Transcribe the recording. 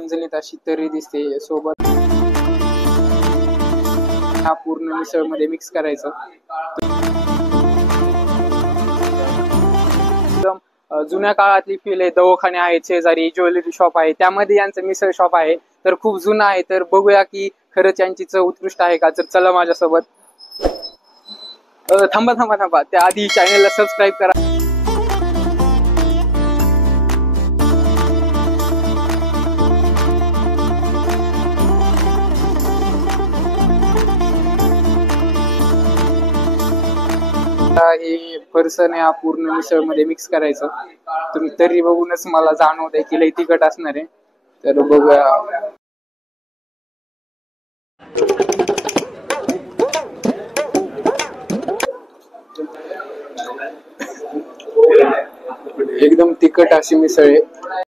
झणझणीत अशी तर्री दिसते. सोबत हा पूर्ण मिसळ मध्ये मिक्स करायचं. एकदम जुन्या काळातली फील आहे. दवाखाने आहेत शेजारी, ज्वेलरी शॉप आहे, त्यामध्ये यांचं मिसळ शॉप आहे. तर खूप जुनं आहे. तर बघूया की खरंच यांची चव उत्कृष्ट आहे का. तर चला माझ्यासोबत. थांबा थांबा थांबा, त्या आधी चॅनलला सबस्क्राईब करा. हे फरसाण आहे पूर्ण मिसळ मध्ये मिक्स करायचं. तुम्ही तरी बघूनच मला जाणवतंय की लई तिखट असणार आहे. तर बघूया. एकदम तिखट अशी मिसळ आहे.